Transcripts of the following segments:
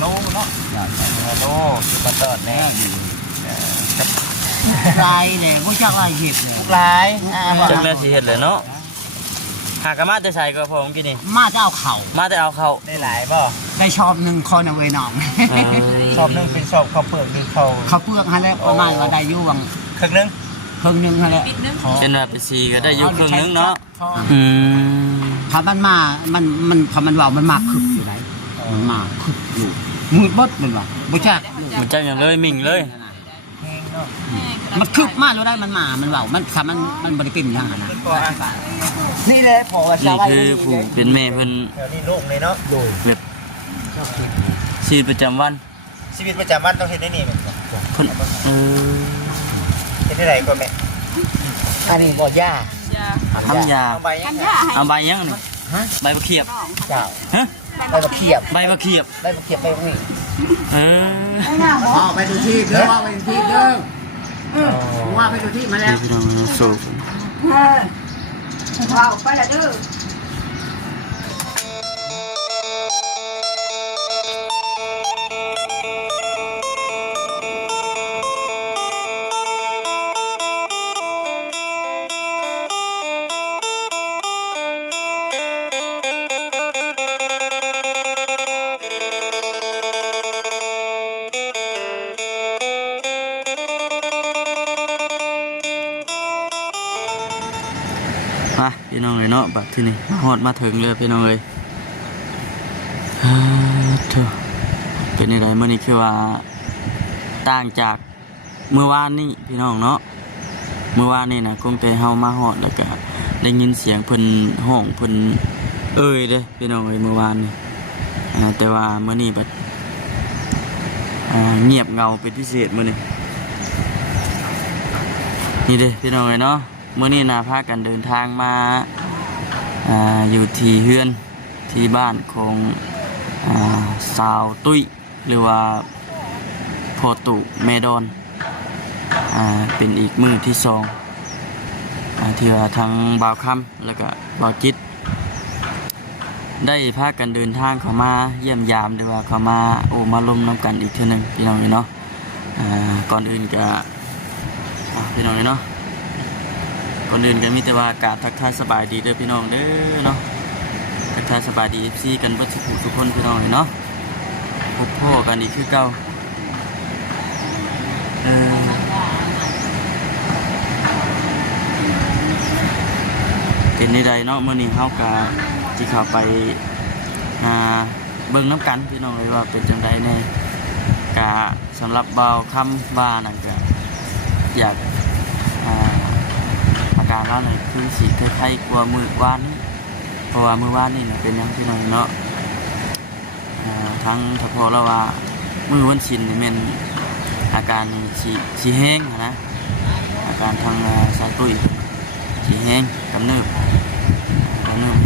โลเนาะ1โลมาตอดแน่ลายเลยผู้ชักลายหิบเลยลายจังแม่สิเฮ็ดเลยเนาะหากมาแต่ใส่ก็พอกินนี่มาจะเอาเข่ามาแต่เอาเข้าได้หลายบ่ได้ชอบหนึ่งคอนเอาไว้น้องชอบนึงเป็นชอบข้าวเปลือกนี่เขาเปลือกฮะแล้วประมาณว่าได้อยู่วังครึ่งนึงฮะแล้วเช่นว่าไปซีก็ได้อยู่ครึ่งนึงเนาะถ้ามันมามันพอมันว่ามันมาคึกอยู่ไหนมันมาคึกอยู่มืดบดมันว่าบ่จักอย่างเลยมิ่งเลยมันคึกมากแล้วได้มันมามันว่ามันถ้ามันบริกินทางนะนี่เลยพอว่านี่คือผู้เป็นแม่เพิ่นนี่ลูกเลยเนาะแบบชีวิตประจำวันต้องเฮ็ดได้นี่เพิ่นเฮ็ดได้ไหนก่อนแม่อันนี้บ่ย่าทำยาเอาใบยังนี่ใบมะเขียบเจ้าฮะใบมะเขียบใบวิ่งไปดูที่เด้อว่าไปดูที่เด้อว่าไปดูที่มาแล้วพี่น้องโซ่ว้าวไปแล้วเด้อพี่น้องเลยเนาะบัดที่นี่ฮอดมาถึงเลยพี่น้องเลยเป็นอะไรเมื่อนี้คือว่าต่างจากเมื่อวานนี้พี่น้องเนาะเมื่อวานนี้นะคงแต่เฮามาฮอดแล้วก็ได้ยินเสียงเพิ่นห้องเพิ่นเอ้ยเด้พี่น้องเลยเมื่อวานนี้แต่ว่าเมื่อนี้บัดเงียบเงาเป็นพิเศษมื้อนี้นี่เด้พี่น้องเลยเนาะเมื่อนี้นาพากันเดินทางมาอยู่ที่เฮือนที่บ้านของสาวตุ้ยหรือว่าพ่อตู่แม่ดอนเป็นอีกมือที่สองที่ว่าทั้งบ่าวค่ำแล้วก็บ่าวจิตได้พากันเดินทางเข้ามาเยี่ยมยามหรือว่าเข้ามามาลมน้ำกันอีกเท่านึงพี่น้องเนาะก่อนอื่นก็พี่น้องเนาะก่อนอื่นก็มีแต่ว่ากราบทักทายสบายดีเด้อพี่น้องเด้อเนาะทักทายสบายดีซีกันเบิดทุกคนพี่น้องเนาะพบพ่อกันอีกคือเก่าเป็นในใดเนาะเมื่อนี้เฮากะที่เข้าไปเบิ่งน้ำกันพี่น้องเลยว่าเป็นจังไดแน่กะสำหรับบ่าวคำว่านั่นก็อยากอาการว่าเนี่ยคือสีคล้ายๆกลัวมือวานนี่เพราะว่ามือวานนี่เนี่ยเป็นยังพี่น้องเนาะทั้งถ้าพอแล้วว่ามือวันชินเนี่ยเป็นอาการฉีแห้งนะอาการทางสายตุ้ยฉีแห้งกำเนิบ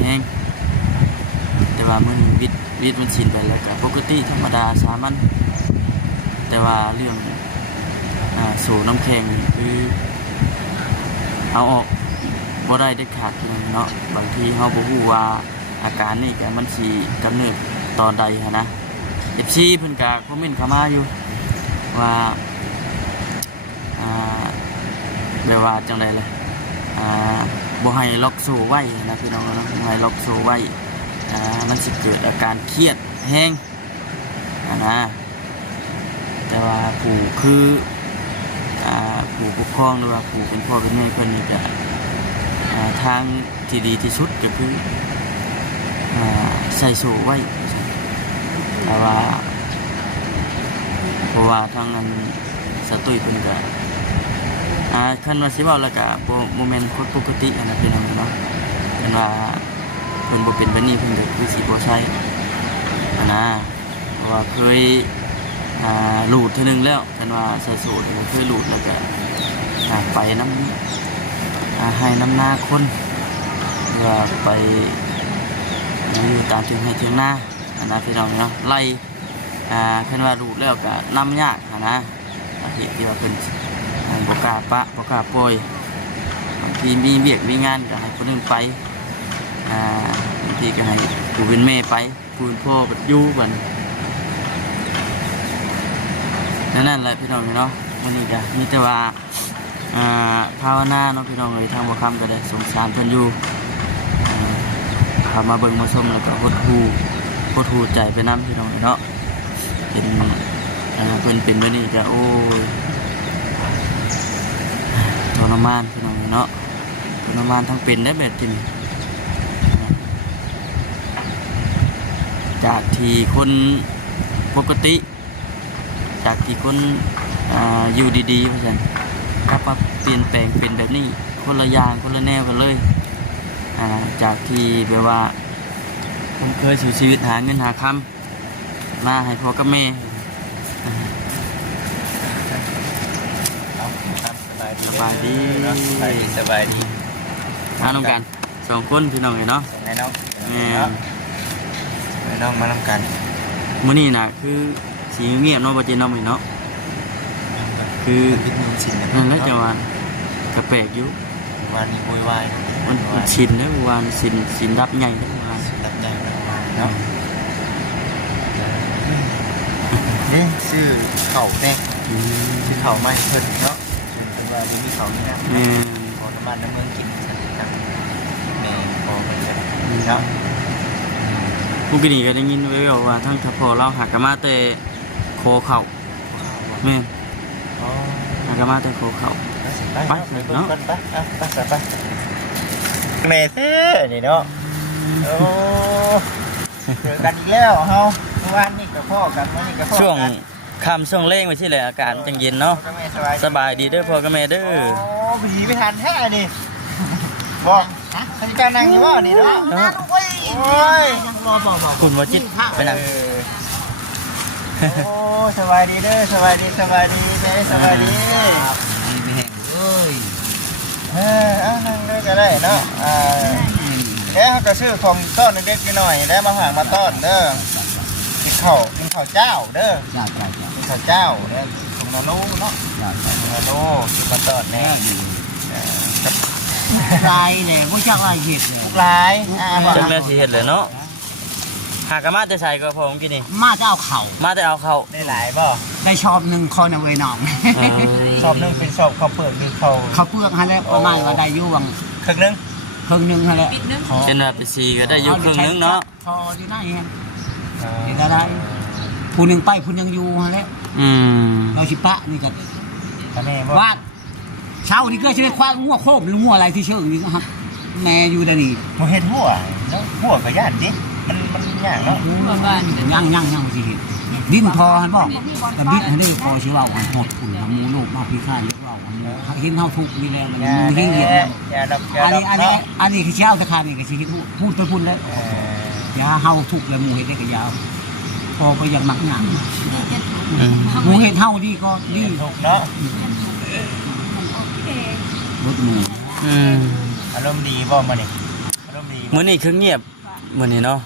แห้งแต่ว่ามือวิทย์มันชินไปแล้วก็ปกติธรรมดาสามัญแต่ว่าเรื่องสูน้ำแข็งคือเอาออกบ่ได้ได้ขาดเนาะบางทีเขาบ่ฮู้ว่าอาการนี่แกมันสิกำเนิดตอนใดนะFCเพิ่นก็คอมเมนต์เข้ามาอยู่ว่าแบบว่าจังได๋ล่ะบ่ให้ล็อกโซ่ไว้นะพี่น้องนะบ่ให้ล็อกโซ่ไว้มันสิเกิดอาการเครียดแห้งนะแต่ว่าผู้คือผู้ปกครองหรือว่าผู้เป็นพ่อเป็นแม่เพิ่นนี่ก็ทางที่ดีที่สุดก็คือใส่โซ่ไว้แต่ว่าเพราะว่าทางนั้นสตุ้ยเพิ่นก็คันว่าสิเว้าแล้วก็บ่แม่นคนปกตินะพี่น้องเนาะเพิ่นว่าเพิ่นบ่เป็นแบบนี้เพิ่นก็คือสิบ่ใช้นะเพราะว่าเคยหลุดทีนึงแล้วกันว่าใส่สูตรเคยหลุดแล้วก็ไปน้ำให้น้ำหน้าคนก็ไปอยู่ตามถึงให้ถึงหน้านะพี่น้องเนาะไล่กันว่าหลุดแล้วก็น้ำยากนะเหตุที่ว่าเป็นบกล้าปะบกล้าป่วยบางทีมีเบียกมีงานก็ให้คนนึงไปบางทีก็ให้ผู้เป็นแม่ไปผู้เป็นพ่อแบบยู่กัน นั่นแหละพี่น้องเนาะวันนี้ก็มีแต่ว่าภาวนาเนาะพี่น้องเลยทางบ่คำก็ได้สงสารเพิ่นอยู่เข้ามาเบิ่งมาชมแล้วก็หดหูใจไปนำพี่น้องเนาะเป็นเพิ่นเป็นแบบนี้ก็โอ้ยทรมานพี่น้องเนาะทรมานทั้งเป็นและแบบจริงจากที่คนปกติจากที่คนอยู่ดีๆเพราะฉะนั้นกลับมาเปลี่ยนแปลงเป็นแบบนี้คนละอย่างคนละแนวกันเลยจากที่แบบว่าผมเคยสู่ชีวิตหาเงินหาคำมาให้พ่อกับแม่สบายดีมาน้องกัน2 คนพี่น้องเนาะ ไหนน้องน้องมาน้ำกัน มื้อนี้น่ะคือสีเงียบเนาะบ่เจนเนาะมื้อเนาะคือนั่นแหละจังหวะก็แปลกอยู่ วันนี้โวยวาย มันชินแล้ววานชินรับใหญ่แล้ววาน ตัดใจเนาะนี่ชื่อเข่าแน่ชื่อเข่าไม่เพิ่นเนาะว่ามีเข่านี่นะขอน้ำมันน้ำเมืองกินครับแม่พอไปเลยเนาะ ผู้กินนี่ก็ได้ยินไว้ว่าทั้งทพอเราหักกะมาแต่โคเข่าแม่หักกะมาแต่โคเข่าไปเนาะ ไปเมเซ่นี่เนาะโอ้เจอกันอีกแล้วเฮาเมื่อวานนี่กับพ่อกันเมื่อนี้กับพ่อช่วงค่ำช่วงเร่งไปที่แหละอากาศจังเย็นเนาะสบายดีเด้อพ่อกับแม่เด้อโอ้ผีไม่ทันแท้นี่บอกท่านการนั่งอยู่ว่านี่เนาะโอ้ย คุณวจิตไปนั่ง โอ้สบายดีเด้อสบายดีแม่สบายดี ไม่แห้งเลย เอานั่งด้วยก็ได้เนาะแล้วเขาก็ซื้อของต้อนเด็กๆหน่อยแล้วมาหางมาต้อนเด้อกินข้าวเจ้าเด้อ จ้า กินข้าวเจ้าเด้อของนาโนเนาะนาโนกินมาต้อนแน่ ลายเลยผู้ชักลายเห็ดเลย ทุกหลายจังแล้วสิเฮ็ดเลยเนาะหากกะมาแต่ใส่ก็พอผมกินนี่ มาจะเอาเข่า มาแต่เอาเข้า ได้หลายบ่ ได้ชอบหนึ่งคนเอาไว้หนอง สอบนึงเป็นสอบข้าวเปลือกนี่เขา เขาเปลือกฮะแล้วประมาณว่าได้อยู่วัง ครึ่งนึง ครึ่งหนึ่งฮะแล้ว เช่นว่าไปซีก็ได้อยู่ครึ่งนึงเนาะ พออยู่หน้าเองเห็นได้ผู้หนึ่งไปผู้หนึ่งอยู่ฮะแล้วเราชิปะนี่ก็วาดเช้านี่ก็ใช้คว้างัวโคบหรืองัวอะไรที่เชื่อนี่ครับแม่อยู่ได้นี่ มันเห็ดหัวแล้วหัวก็ย่านดิมันยากเนาะ ย่างสิเห็นดิ้นพอฮันบอกแต่ดิ้นฮันได้พอชื่อว่าหันหดอุ่นมูลูกมาพี่ข้าเรียกว่าหินเท่าทุกนี่แหละมันหินเย็นอันนี้คือเช้าตะคานี่ก็สิพูดไปพูดแล้วยาเฮาทุกแล้วมูเห็ดได้ก็ยาวพอไปอย่างมักหนังมูเห็ดเฮาดีก็ดี ถูกเนาะ รถมู อารมณ์ดีบ่มานี่อารมณ์ดี มื้อนี้คือเงียบมื้อนี้เนาะ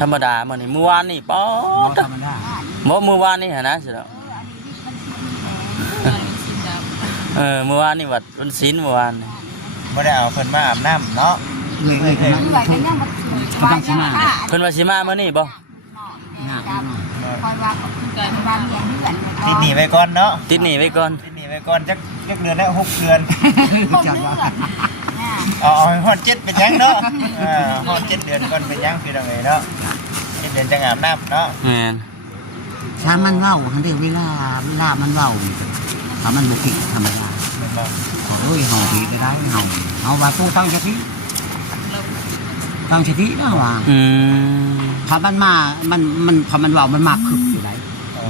ธรรมดา มื้อนี้เมื่อวานนี่ป๊อด ธรรมดา บ่เมื่อวานนี่หั่นนะสิแล้วเมื่อวานนี่วัดวันศีลเมื่อวาน บ่ได้เอาเพิ่นมาอาบน้ำเนาะ เลยก็ต้องชิมา เพิ่นว่าสิมามื้อนี้บ่ ติดหนีไว้ก่อนเนาะ ติดหนี้ไว้ก่อน ติดหนีไว้ก่อนจักเดือนแล้ว6 เดือน จัดว่า เอาฮอด7เป็นยังเนาะฮอด7 เดือนก่อนเป็นยังคือจังไดเนาะ7 เดือนจังอาบน้ำเนาะ แม่น ถ้ามันเว้าหันได้เวลามันเว้าถ้ามันบุกิธรรมดา แม่นบ่ โอ้ยเฮาดีก็ได้เฮาว่าตู้ตั้งสตินะว่า ถ้ามันมามันพอมันเว้ามันมากคึกอยู่ไหน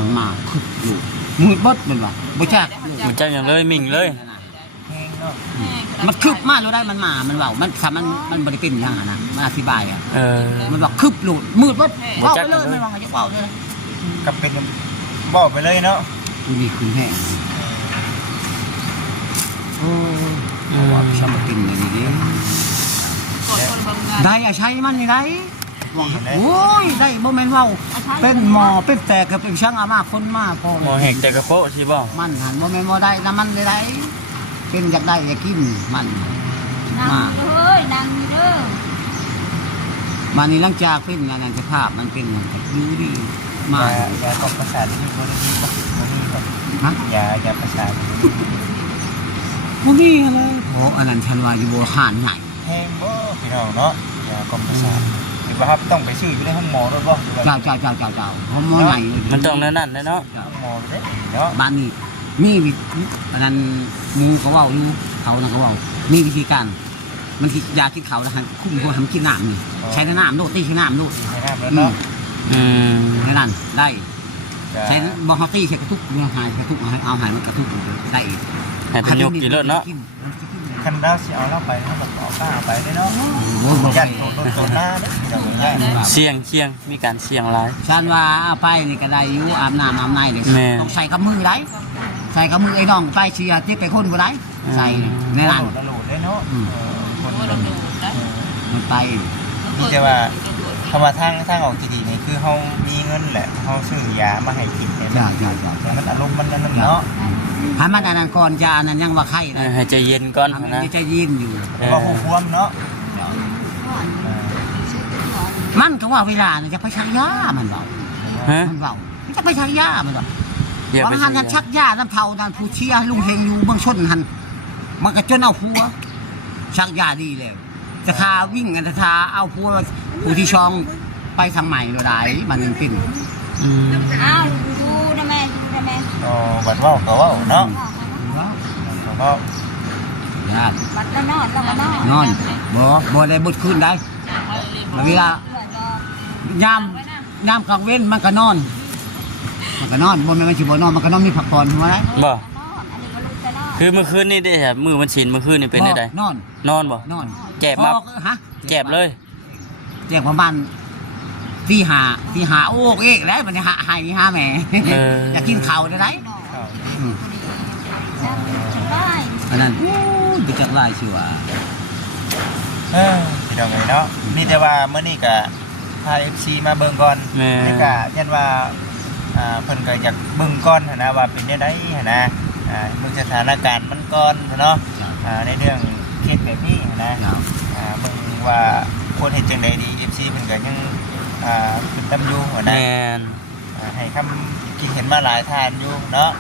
มันมากคึกอยู่มืดบดมันว่าบ่จัก มันจังอย่างเลยมิ่งเลย เพลงเนาะ มันคึบมาแล้วได้มันมามันเว้ามันถ้ามันบ่ได้เป็นอย่างนั้นนะมันอธิบายอ่ะ มันว่าคึบหลุดมืดบดเว้าไปเลยไม่ว่าจะเว้าเลย กับเป็นบอกไปเลยเนาะ กูนี่คือแห้งโอ้ว่าชอบมากินอย่างนี้ได้ใช้มันนี่ได้โอ้ยได้บ่แม่นเว้าเป็นหมอเป็นแตกกับเป็นช่างอามาคนมาพอ หมอแหกแต่กระโปะสิบ่ มันหันบ่แม่นบ่ได้น้ำมันได้เป็นอยากได้อยากกินมันมา นั่งเด้อ มานี่หลังจากเป็นงานสภาพมันเป็นอยู่ดีมา อย่าตกประสาทที่บ่ได้ดีบ่ ฮะ อย่าประสาท บ่มีอะไรโอ้อันนั้นฉันว่าอยู่บ่หานใหญ่ แห้งบ่พี่น้องเนาะอย่ากรมประสาทหรือว่าครับต้องไปซื้ออยู่ในห้องหมอด้วยบ่หรือว่า เจ้าเพราะหมอใหญ่ มันต้องนั่นเนาะ ห้องหมอเด้เนาะ บ้านนี้มีอันนั้นหมูเขาเว้าอยู่เขานั่นเขาเว้ามีวิธีการมันสิยากินเขาแล้วหั่นคุ้มเขาทำกินน้ำนี่ใช้น้ำโลดตีใช้น้ำโลด ให้น้ำแล้วเนาะ อืม แค่นั้นได้ใช้บ่ฮอตตี้ใช้กระทุกเนี่ยหายกระทุกเอาหายมันกระทุกได้อีก ให้เพิ่นยกกินเนาะ คันดาวสิเอาเราไปเฮาก็เอาข้าไปได้เนาะ โอ้โห ยันตัวหน้าเด้พี่น้องเอ้ย เสี่ยงมีการเสี่ยงหลาย ฉันว่าเอาไปนี่ก็ได้อยู่อาบน้ำอาบในเลย แม่ ต้องใส่กับมือได้ใส่กับมือไอ้น้องไปเชียร์ที่ไปคนบ่ได้ใส่ในนั้น โหลดได้เนาะคน มันไป นี่แต่ว่าคำว่าทางออกที่ดีนี่คือเฮามีเงินแหละเฮาซื้อยามาให้กินเนี่ย จ้า มันอารมณ์มันนั่นเนาะ ให้มันอันนั้นก่อนจะอันนั้นยังว่าไข้นะ ให้ใจเย็นก่อน มัน นะ จะยินอยู่ ว่าหูควมเนาะ มันก็ว่าเวลาจะไปชักยามันเบา ฮะ มันเบาจะไปชักยามันเบา อย่า บา ไป งหันชักยาน้ำเผานั่นผู้เชียลุงเฮงอยู่เบื้องชนหันมันก็จนเอาผัวชักยาดีเลยจะคาวิ่งกันจะคาเอาผัวผู้ที่ช่องไปทางใหม่เลยได้มันยังกิน อืม อ้าวดูนะแม่ อ๋อบัดว่าก็ว่าเนาะก็ ยา บัดแล้วนอนแล้วก็นอน นอนบ่ได้บดคืนได้เวลา ยามกลางเว้นมันก็นอนบ่แม่นมันสิบ่นอนมันก็นอนมีพักผ่อนหัวได้ บ่ อันนี้ก็ลุกจะนอน คือเมื่อคืนนี่ได้ครับมื้อมันชินเมื่อคืนนี่เป็นได้ใด นอน นอนบ่ นอน แจบมา ฮะ แจบเลย แจกประมาณที่หาโอ้เอกแล้วมันหาให้หาแม่อยากกินข้าวได้ไหม ได้ อันนั้นดูจากลายชื่อว่า พี่น้องเนาะนี่แต่ว่าเมื่อนี้ก็พา FC มาเบิ่งก่อนนี่ก็ยันว่าเพิ่นก็อยากเบิ่งก่อนนะว่าเป็นได้นะเบิ่งสถานการณ์มันก่อนเนาะในเรื่องเคสแบบนี้นะเบิ่งว่าควรเฮ็ดจังไดดี FC เพิ่นก็ยังขึ้นตำอยู่นะ แม่น ให้คำคิดเห็นมาหลายทานอยู่เนาะ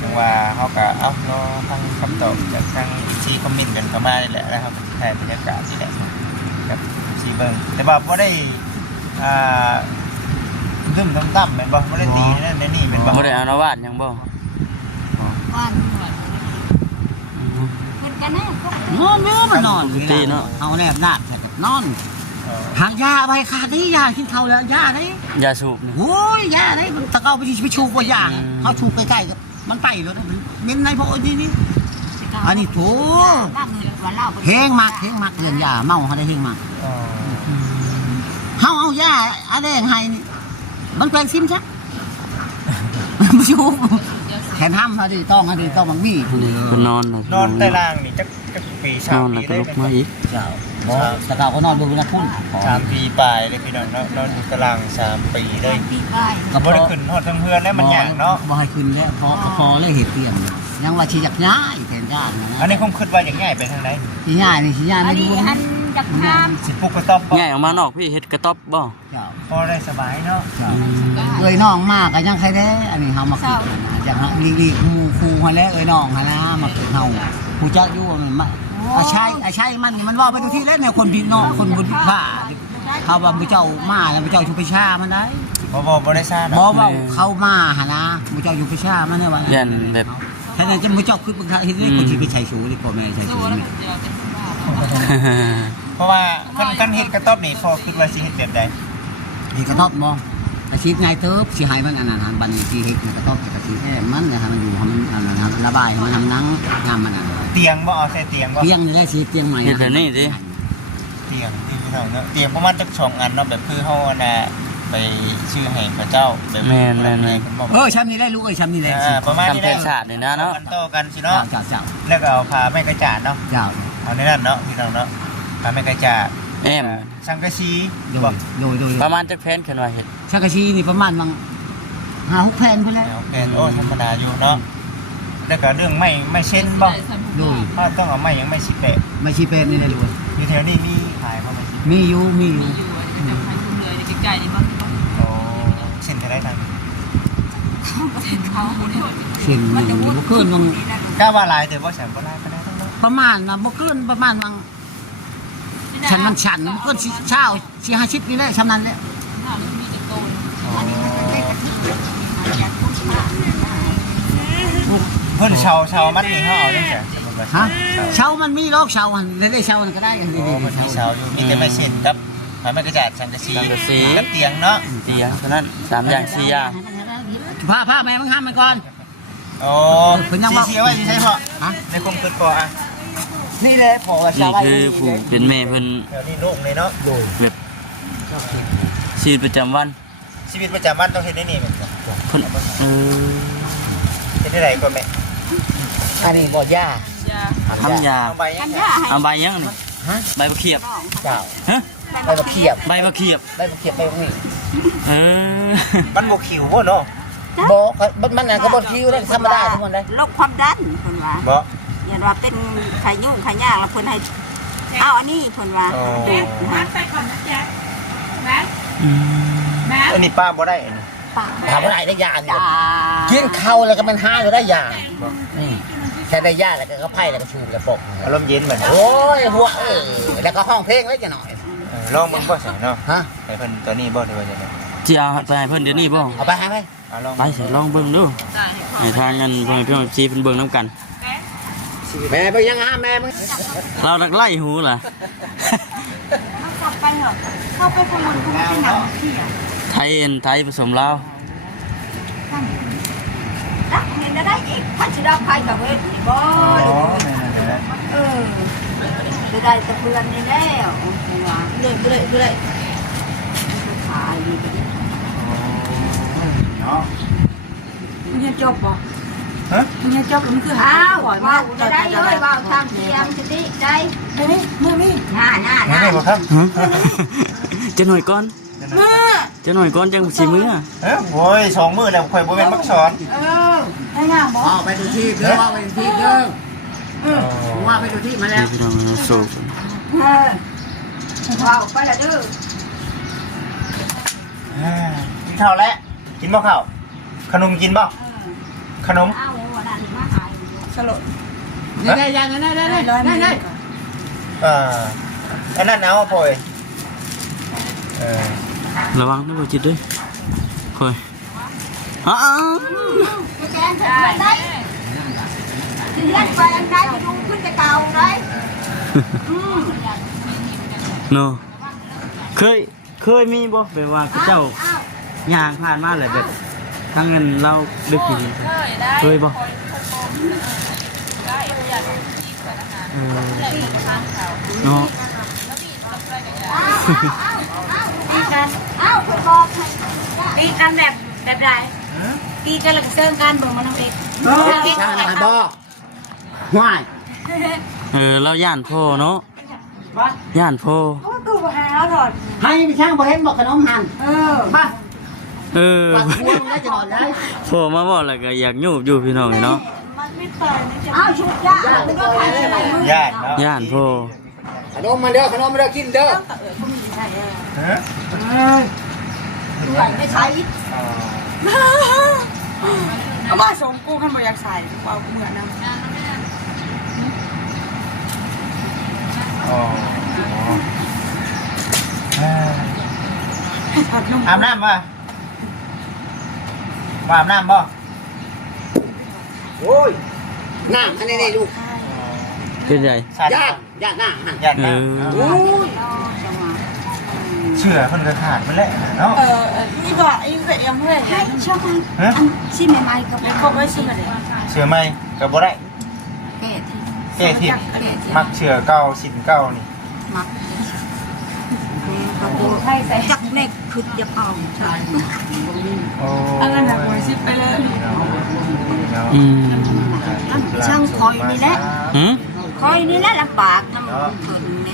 ถึงว่าเขาก็เอารอฟังคำตอบจากทางซีคอมเมนต์กันเข้ามานี่แหละนะครับถ่ายบรรยากาศนี่แหละกับซีเบิงแต่ว่าไม่ได้ดึ้มตั้มๆเป็นบ่ไม่ได้ตีนั่นนี่เป็นบ่ บ่ได้อานาวาสหยังบ่ วันเป็นกันแน่ก็ นอนเนื้อมันนอนเอาแนบนาดนอนหายาไปขาดนี่ยากินข้าวแล้วยาได้ ยาสูบนี่ โอ้ยยาได้ตะเกาไปชูกว่ายาเขาชูใกล้ๆกับมันไปแล้วเม้นในพวกนี้อันนี้โถ บ้าเงินวันเล่า เฮงมักเรียนยาเมาเขาได้เฮงมักเขาเอายาอะไรให้มันเป็นซิมชักมาชูแขนห้ำเขาดิต้องมันมี เพิ่นนอน นอนใต้ล่างนี่จักปี น สาม อนแล้ว ปี ก็ ได้ ลุกมาอีก เจ้าตะเกาก็นอนบนพื้นพุ่น 3 ปีปลายเลยพี่น้องเนาะนอนอยู่ตาราง3 ปีเลย ปีไป ก็บ่ได้ขึ้นฮอดทั้งเพื่อนแล้วมันยากเนาะ บ่ให้ขึ้นแล้วพอเลยเหตุเปลี่ยนยังว่าชีจักย้ายแทนญาติ อันนี้คงคิดว่าอย่างง่ายไปทางไหน ชีย้ายนี่ชีย้าย อั ไม่ น ดู นี้อันจับน้ำ สิปลุกกระต๊อบบ่ ง่ายออกมานอกพี่เฮ็ดกระต๊อบบ่ เจ้า พอได้สบายเนาะ เอ้ยน้องมากก็ยังใครได้อันนี้เฮามาคิดอย่างลีกหมู่ครูมาแล้วเอ้ยน้องฮะนะมาคิดเฮาผู้จักอยู่ว่ามันอาชัยมันว่าไปทุกที่แล้วเนี่ยคนพี่น้องคนบุญผ้าเขาว่าผู้เจ้ามาแล้วผู้เจ้าชุบชามันได้ บ่ได้ซ่า บ่ว่าเข้ามาหะนะผู้เจ้าอยู่ประชามันเนี่ยว่า ยันแบบ ท่านจะผู้เจ้าคือบังคับเฮ็ดได้คนที่ไปใช้ชูดีกว่าแม่ใช้ชูนี่ เพราะว่าคันเฮ็ดกระต๊อบนี่พอคิดว่าสิเฮ็ดแบบใด เฮ็ดกระต๊อบบ่อาชีพนายเติบสิให้มันอันนั้นบัดนี้สิเฮ็ดกระต๊อบกระสิแท้มันให้มันอยู่ให้มันอันนั้นระบายให้มันทำหนังงามมันอัน เตียงบ่เอาใส่เตียงบ่ เตียงนี่ได้สิเตียงใหม่ เฮ็ดแบบนี้สิ เตียงที่พี่น้องเนาะเตียงประมาณจัก2อันเนาะแบบคือเฮาน่ะไปชื่อให้พระเจ้าแบบ แม่น ช้ำนี่ได้ลูกช้ำนี่ได้ ประมาณนี้ ทำเป็นศาสตร์นี่นะเนาะ กันโตกันสิเนาะ เจ้า แล้วก็เอาผ้าไม้กระจาดเนาะ เจ้า เอาในนั้นเนาะพี่น้องเนาะผ้าไม้กระจาด แอม สังกะสี โด บ่ ย ประมาณจักแผ่นขึ้นว่าเฮ็ด ชักกะชีนี่ประมาณบาง5-6แผ่นพุ่นแล้ว โอเคโอ้ธรรมดาอยู่เนาะแล้วก็เรื่องไม่เช่นบ่ โดย ถ้าต้องเอาไม้ยังไม่สิแปะ ไม่ชีเป็นนี่ได้ลูก อยู่แถวนี้มีขายบ่ไม่สิ มีอยู่ โอ้เส้นเท่าไรทาง ท เส้นหนึ่งบ่เกินวัง กล้าว่าลายแต่ว่าฉันบ่ลายก็ได้ทั้งนั้น ประมาณนะบ่เกินประมาณวังฉันมันฉันมันเกินเช้า4-5นี่แหละชำนั้นแหละ เพิ่นชาวมันนี่เฮาเอาจังซี่สมมุติว่า ฮะเช้ามันมีโรคเช้ามันได้เช้ามันก็ได้อันนี้ โอ้มันมีชาวอยู่มีแต่ไม่เช่นครับไม้กระจาดสังกะสีกับเตียงเนาะ เตียงเท่านั้น3อย่าง4อย่าง ผ้าแม่มึงห้ามมันก่อน โอ้เสียไว้ใช่พ่อฮะในคมคิดพ่ออ่ะนี่แหละพ่อว่าชา นี่ วไว้ คือผู้เป็นแม่เพิ่น แถวนี้โล่งเลยเนาะ แบบชีวิตประจำวัน ชีวิตประจำวันต้องเฮ็ดได้นี่แม่นบ่ เพิ่นเฮ็ดได้ไดก่อนแม่อันนี้บ่ยา ทำยา เอาใบยัง เอาใบยังนี่ใบมะเขียบ เจ้า ฮะ ใบมะเขียบ ใบมะเขียบ ใบมะเขียบใบนี่ เออ มันบ่ขิวบ่เนาะ บ่มันน่ะก็บ่คิวได้ธรรมดาทุกคนได้ โรคความดันเพิ่นว่า บ่ อย่างว่าเป็นไข้ยุ่งไข้ยากแล้วเพิ่นให้เอาอันนี้เพิ่นว่าดูนะ อันนี้ป้าบ่ได้อันนี้ ถามว่าได้ยา จ้า กินข้าวแล้วก็มันหาอยู่ได้ยาแค่ได้ยาแล้วก็ไผ่แล้วก็ชูแล้วปก อารมณ์เย็นเหมือน โอ้ยหัวแล้วก็ห้องเพลงไว้จะหน่อย ลองมึงบ่ใส่เนาะ ฮะ ให้เพิ่นตัวนี้บ่ได้ว่าจังได๋ สิเอาไปให้เพิ่นเดี๋ยวนี้บ่ เอาไปหาไป เอาลอง ไปสิลองเบิ่งดูให้ทางเงินเพิ่นเพิ่นสิเพิ่นเบิ่งนํกัน แม่ไปยังห้ามแม่มึง เราดักไล่หูล่ะ เข้าไปเหรอเข้าไปขโมยคุณที่หนังที่อ่ะ ไทยผสมลาว รักเห็นได้อีกพัชดาไพ่กับเวทีบ่ อ๋อนั่นแหละ ไปได้ตะเบือนนี่แล้วว่าเลยขายดี เนาะ มึงจะจบป่ะ ฮะ มึงจะจบมึงคือหา อ้าว ปล่อย ว่า มา จะได้เลยว่าทำเตียงจะได้ได้ เดี๋ยวนี้มือมี หน้า ไม่ได้บ่ครับ จะหน่อยก่อน มือ จะหน่อยก่อนจังสิมื้อ เอ้อโว้ย2มื้อแล้วข่อยบ่แม่นมักสอน ได้งามบ่ อ๋อไปดูที่เด้อว่าไปดูที่เด้อว่าไปดูที่มาแล้ว พี่น้องเราโศก ว้าวไปละดื้อ กินข้าวแล้วกินบ่ข้าวขนมกินบ่ขนม เอาวันนั้นมาขาย สลด ได้ยังได้ อันนั้นเอาพ่อยระวังนะบ่จิตเด้อค่อยอ้าว แกนถึงได้เรียนไปอันใดจะดูขึ้นจะเก่าเลย โนเคยมีบ่แบบว่าเจ้าย่างผ่านมาเลยแบบทางเงินเราดึกกินเคยบ่เนาะ เอาไปบอก ตีกันแบบไรตีกันหลังเซิร์งกันเบิ่งมันเอาเอง ใช่นะบ่ห่วย เราย่านพ่อเนาะย่านพ่อ โอ้ตู้หาแล้วถอด ให้พี่ช่างบ่เห็นบอกขนมหันมา ปากพวงได้จะนอนได้ พ่อมาบอกแล้วก็อยากยูบอยู่พี่น้องเนาะ มันไม่เปิดมันจะ เอาชุดยามันก็ขายอะไร ญาติเนาะ ย่านพ่อ ขนมมาเด้อขนมมาเด้อกินเด้อ ฮะ ด้วยไม่ใช้ เอามาส่งกูขันบ่อยากใส่ว่าเหมือนน้ำ อ๋อ ผัดนม อาบน้ำป่ะอาบน้ำป่ะ โอ้ยน้ำอันนี้ลูก เป็นไง ญาติน้ำหัน ญาติน้ำ โอ้ย เชื่อคนกระขาดไปแล้วเนาะ นี่ก็อีกเสียงเพื่อน ให้ชอบมันชิมใหม่ๆกับ แล้วก็ไม่ชิมอะไร เชื่อไหมกับบ่ได้ แก่ที่ เจ๊ทิพย์มักเชื่อเก้าสินเก้านี่ มักจักเล็กคือจะเอาใช่ โอ้ เอาเงินหนักหัวชิปไปเลย ช่างคอยนี่แหละ หืม คอยนี่แหละลำบากมัน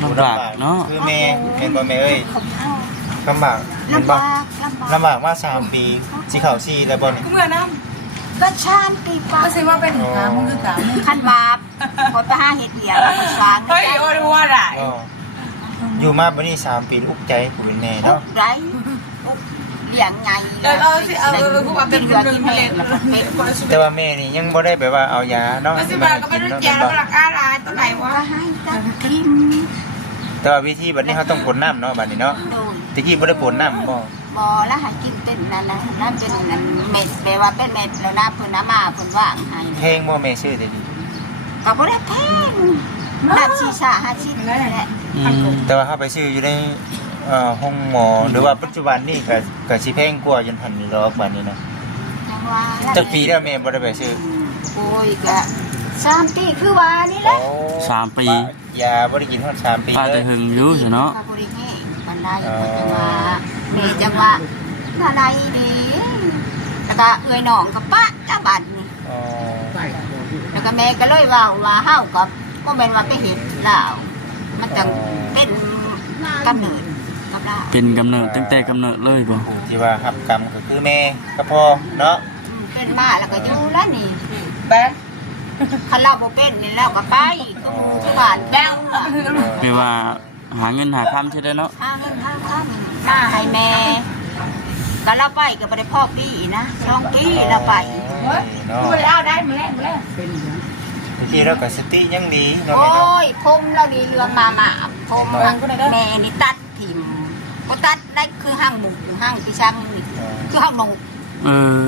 ลำบากเนาะ คือแม่เป็นบ่แม่เอ้ยลำบากเห็น ลำ บ่ บาก ลำบากมา3 ปีสิเข้า4แล้วบ่นี่ กูเหมือนน้ ก็ชานปี ำ ปา ก็สิว่าเป็นหามึงคือกา ขั้นบาปคนไปหาเห็ดเหี่ยวคนสร้าง เฮ้ยโอ้ดูว่าไร อยู่มาบ่นี่3 ปีอุกใจผู้เป็นแม่ อุ เนาะ กไรอุก เลี้ยงไงกูว่าเป็นคนกินเล็กแล้วก็เป็น แต่ว่าแม่นี่ยังบ่ได้แบบว่าเอายาเนาะ สิบาทก็ไม่รู้แจกแล้วราคาอะไรตัวไหนวะ ว่าให้ตักกิน แต่ว่าวิธีบัดนี้เขาต้องปนน้ำเนาะบัดนี้เนาะ โดน ตะกี้บ่ได้ปนน้ำบ่ บ่แล้วให้กินเป็นนั่นนะน้ำเป็นนั่นเม็ดแปลว่าเป็นเม็ดแล้วน้ำเพิ่นน้ำมาเพิ่นว่างให้ เพลงบ่แม่ชื่อตะกี้ ก็บ่ได้แพงน้ำชีชา5ชิ้นนั่นแหละ แต่ว่าเขาไปซื้ออยู่ในห้องหมอหรือว่าปัจจุบันนี่ก็สิแพงกว่าจนพันนี่หรอกบัดนี้เนาะ จังว่า จักปีแล้วแม่บ่ได้ไปซื้อ โอ้ยก็3ปีคือว่านี่แหละ 3 ปี ยาบ่ได้กินฮอด3ปี ป้า เล จะ ย หึงอยู่เนาะ ก็บ่ได้แห้งปานใดจังว่าแม่จังว่าอะไรนี่แล้วก็เอื้อยน้องกับป้าจ้าบัดนี่ อ๋อ แล้วก็แม่ก็เลยว่าเฮากับก็แม่นว่าไปเห็นลาวมันจังเป็นกำเนิดกับลาว เป็นกำเนิดตั้งแต่กำเนิดเลยบ่ ผู้ที่ว่ารับกรรมก็คือแม่กับพ่อเนาะ เป็นมาแล้วก็อยู่แล้วนี่ แบง คันเราบ่เป็นนี่แล้วก็ไปก็หมู่ที่บ้านแบ้ว แปลว่าหาเงินหาคำใช่ได้เนาะ หาเงินหาค่ำมาให้แม่ก็เราไปก็บ่ได้พ่อปีนะ2ปีเราไป เนาะ กูเลยเอาได้มาแล้วมาแล้ว บางทีเราก็สติยังดีเนาะ โอ้ แม่เนาะ ยผมเราดีเรื่องมาผมแม่นี่ตัดถิ่มบ่ตัดได้คือห้างหมูห้างที่ช่างนี่คือห้างหนู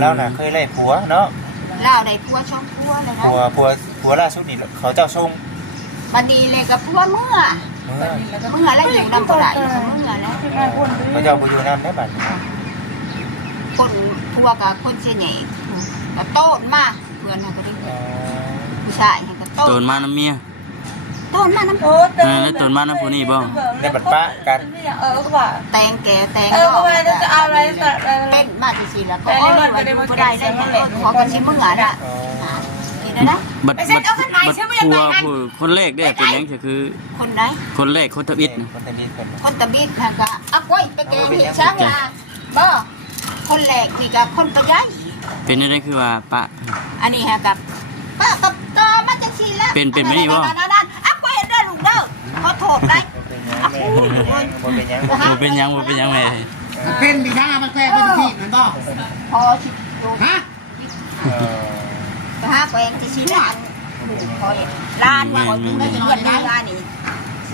แล้วน่ะเคยไล่ผัวเนาะ เล่าในพัวช่องพัวเลยนะ ผัวล่าสุดนี่เขาเจ้าชง วันนี้เลยกับพัวเมื่อแล้วอยู่น้ำปลาเมื่อแล้ว เขาเจ้าบ่อยู่นำได้บัดนี้ คนพัวกับคนเสียใหญ่กับโต้นมาเพื่อนเขาก็ได้ผู้ชายก็โต้น โดนมาน้ำเมีย โต้นมาน้ำ แล้วโดนมาน้ำผู้นี้บ่ ได้บัดปะกัน ก็ว่า แตงแก่แตง ก็ว่าจะเอาอะไรแต่ เป็นมาสิแล้วก็โอ้ยผู้ใดได้ขอกันชิมเมื่อน่ะนี่นะ บัดผัวผู้คนแรกได้เป็นหยังก็คือ คนไหน คนแรกคนทบิด คนนี้เพิ่น คนตะบิดค่ะก็อ่ะก้อยไปแกงเห็ดช้างลาบ่คนแหลกนี่กับคนประยัย เป็นได้คือว่าปะ อันนี้ฮะกับป้ากับตอมันจะชีแล้ว เป็นไม่ได้บ่ นั่นอ่ะก้อยได้ลูกเด้อขอโทษได้ บ่เป็นหยัง บ่เป็นหยังบ่เป็นหยังแม่ เป็นมีท่ามันแท้เป็นที่มันบ่ พอชิดดู ฮะ ไปหาแกงจะชีแล้วคอยลานว่าคนนึงได้ยินกันได้ลานนี่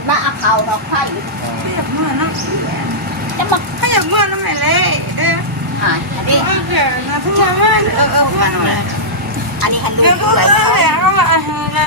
มาเอาเขาดอกไผ่ อยากเมื่อนะ จะมา ถ้าอยากเมื่อนั่นแหละเลยเด้อ หายอันนี้ เดี๋ยวนะทุกอย่างเมื่อเมื่อนั่นแหละ อันนี้ฮันลู เดี๋ยว ก ก็ ไว้ แหละต้องละ